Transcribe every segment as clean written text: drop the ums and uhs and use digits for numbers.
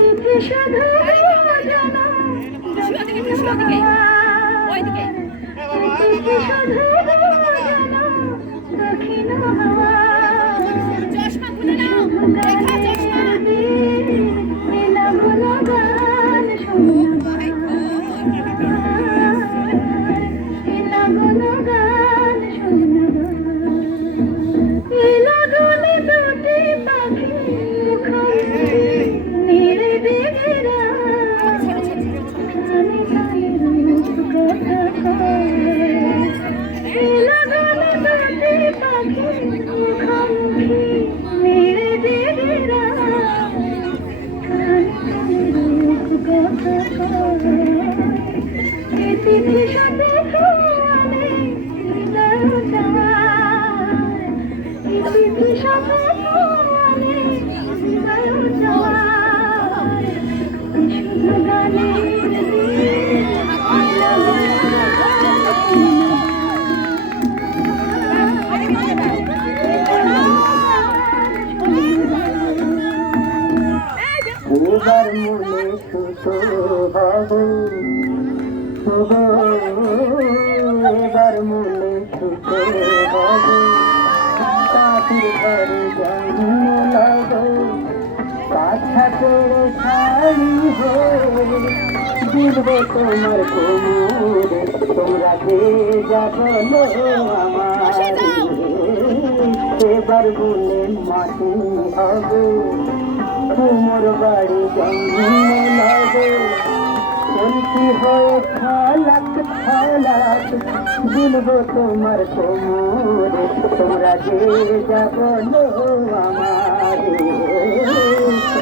শুধু জানা শুধু জানা দক্ষিণ হাওয়া চশমা খুলে নাও রেখা চশমা নীলা ভোলা গান শোনা নীলা ভোলা গান শোনা নীলা গলে দুটি পাখি নীড়ে দিগিরা কানে কানে রূপ কথা কয় নীলা গলে দুটি পাখি মুখোমুখি নীড়ে দিগিরা কানে কানে রূপ কথা কয় পৃথিবী সাথে কোয়ালে হৃদয় যায় পৃথিবী সাথে কোয়ালে হৃদয় যায় শুধু গানে এবার মনে সুতো হবে এবার মনে সুতো হবে কাঠির ঘরে জন্ম লাগো কাছা করে শাড়ি হয়ে দিলবে তোমার কোমরে তোমরা যে যাবো আমার এবার বলে মাটি হবে তোমার বাড়ি জন্ম লাগো বলছি হয়ে খালাক খালাক দিলবো তোমার কোমরে তোমরা যে যাবো আমার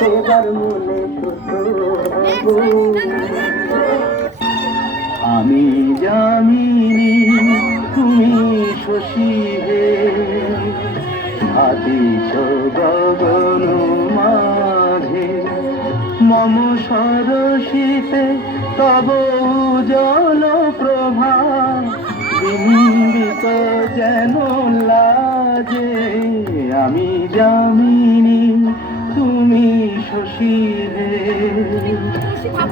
এবার মনে সুতো আমি জামিনী তুমি শশী হে আদিচ গগন মাঝে মম সরসিতে তব জল প্রভা বিম্বিত যেন লাজে আমি জামিনী তুমি শশী হে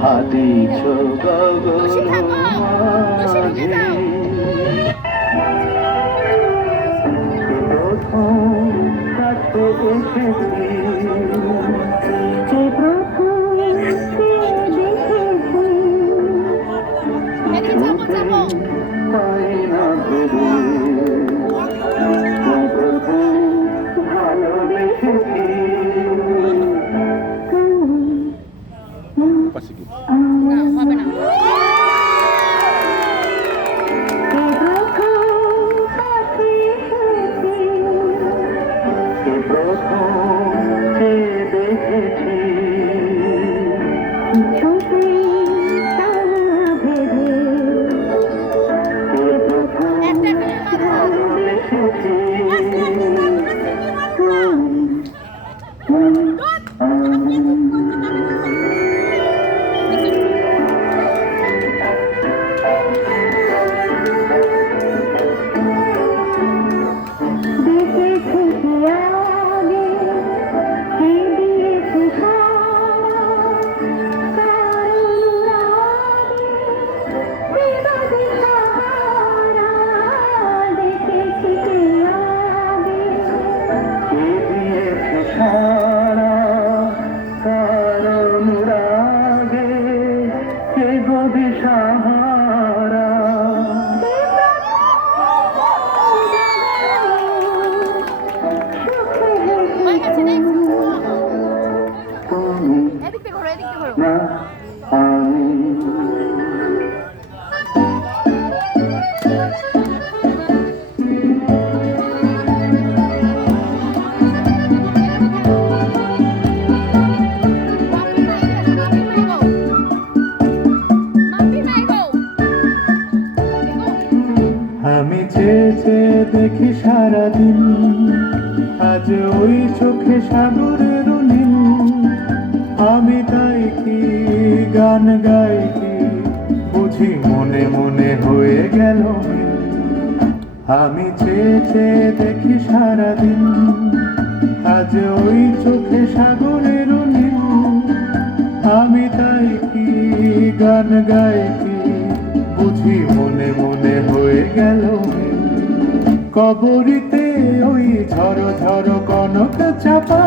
আদিচ গগন মাঝে প্রথম কাছে এসেছি যে প্রথম পাই না ভেবে প্রথম ভালোবেসেছি আমি চেয়ে দেখি সারাদিন আজ ওই চোখে সাগরের নীল আমি তাই কি গান গাই কি বুঝি মনে মনে হয়ে গেল আমি চেয়ে দেখি সারাদিন আজ ওই চোখে সাগরের নীল আমি তাই কি গান গাই কি বুঝি মনে মনে হয়ে গেল মিল। কবরিতে ওই ঝড় ঝড় কনক চাপা,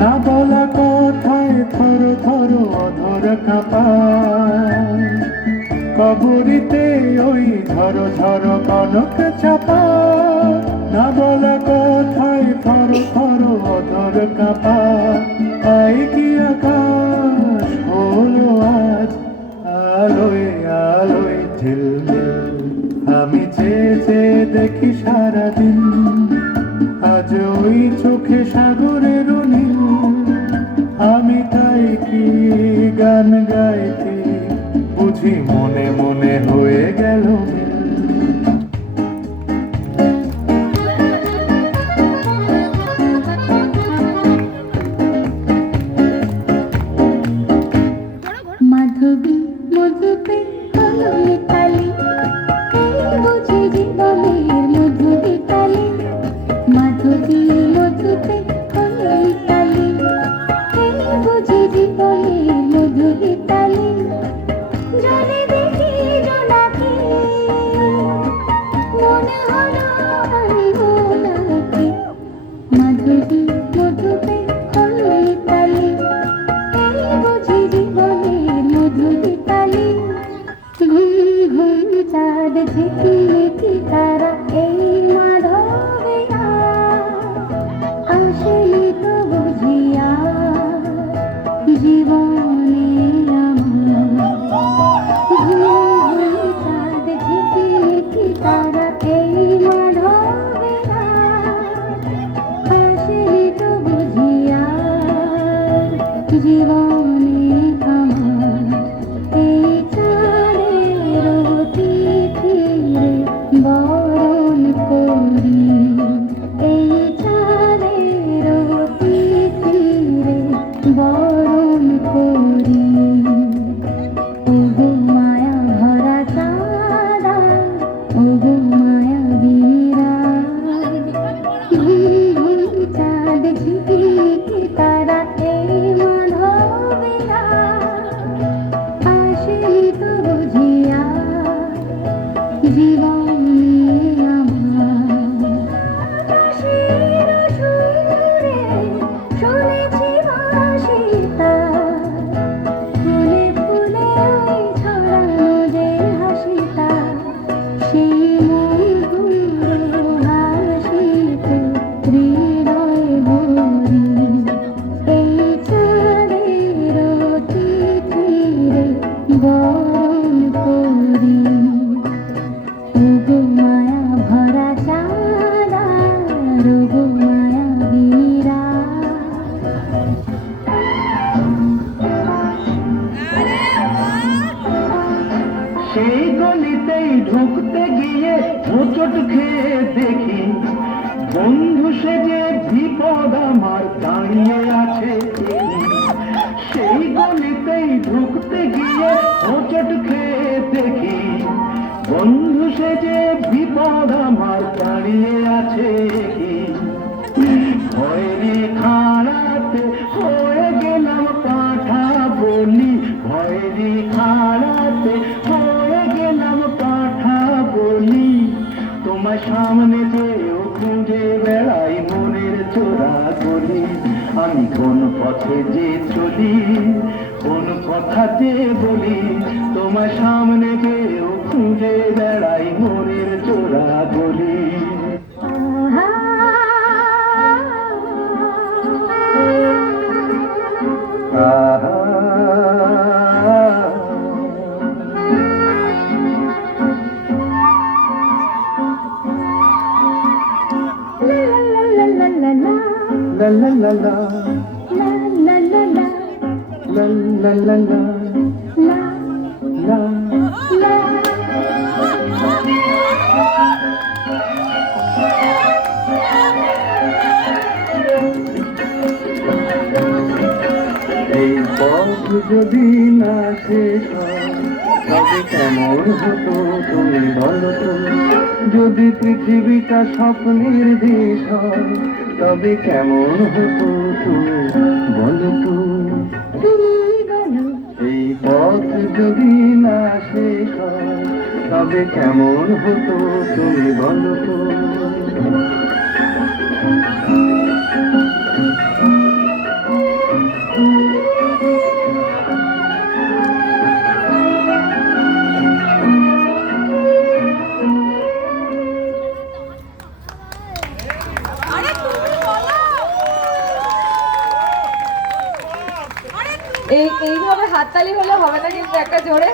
না বলা কথায় থর থর অধর কাঁপা। কবরিতে ওই ঝড় ঝড় কনক চাপা, না বলা কথায় থর থর অধর কাঁপা। আই কি আকাশ হলো আজ আলোয় আলোয় ঝিলমিল। আমি চেয়ে চেয়ে দেখি সারাদিন, আজ ওই চোখে সাগরের নীল। আমি তাই কি গান গাই কি বুঝি মনে মনে হয়ে গেল মিল। মাধবী মধুপে হলো মিতালি, এই বুঝি জীবনের মধু মিতালি। মাধবী মধুপে হলো মিতালি, এই বুঝি জীবনের মধু মিতালি। জলে দেখি জোনাকি, মনে হলো আমি ওনাকে। মাধবী মধুপে হলো মিতালি, এই বুঝি জীবনের মধু মিতালি। ঘুম ঘুম চাঁদ ঝিকিমিকি তারা, এই মাধবীরা আসলি তো বুঝিয়া জীবনে আমার। ঘুম ঘুম চাঁদ ঝিকিমিকি তারা, এই মাধবীরা আসলি তো বুঝিয়া জীবনে আমার। এই চাঁদের তিথিরে বরণ করি, এই চাঁদের তিথিরে বরণ করি। ওগো মায়া ভরা চাঁদা, ওগো মায়া বীরা। ঘুম ঘুম চাঁদ ঝিকিমিকি তারা, এই মাধবীরা আসলি তো বুঝিয়া জীবনে আমার। বাঁশির সুরে শুনেছি বাঁশিটা, ফুলে ফুলে ওই ছড়ানো যে হাসিটা, সেই মধুর হাসিতে হৃদয় ভরি। এই চাঁদের তিথিরে বরণ করি। ওগো মায়া ভরা চাঁদা, ওগো মায়া বীরা। সেই গলিতেই ঢুকতে গিয়ে হোঁচট খেয়ে দেখি, বন্ধু সেজে বিপদ আমার দাঁড়িয়ে আছে দেখি। সেই গলিতেই ঢুকতে গিয়ে হোঁচট খেয়ে দেখি, বন্ধু সেজে বিপদ আমার দাঁড়িয়ে আছে কি। ভয়েরই খাড়াতে হয়ে গেলাম পাঁঠা বলি, ভয়েরই খাড়াতে হয়ে গেলাম পাঁঠা বলি। তোমার সামনে যেও খুঁজে বেড়াই মনের চোরা গলি। আমি কোন পথে যে চলি, কোন কথা যে বলি, তোমার সামনে যেও খুঁজে বেড়াই মনের চোরা গলি। La la la la, La la la la, la la la la, la la. এই পথ যদি না শেষ হয়, তবে কেমন হতো তুমি বলো তো। যদি পৃথিবীটা স্বপ্নের দেশ হয়, তবে কেমন হতো তুমি বলো তো তুমি বলো এই পথ যদি না শেষ হয় তবে কেমন হতো তুমি বলো তো এইভাবে হাততালি হলে হবে না, কিন্তু একটা জোরে